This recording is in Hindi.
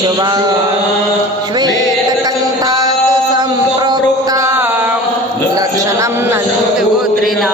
विश्वा श्वेतकण्ठात् सम्प्रोक्ता लक्षणं नन्दगोत्रिणा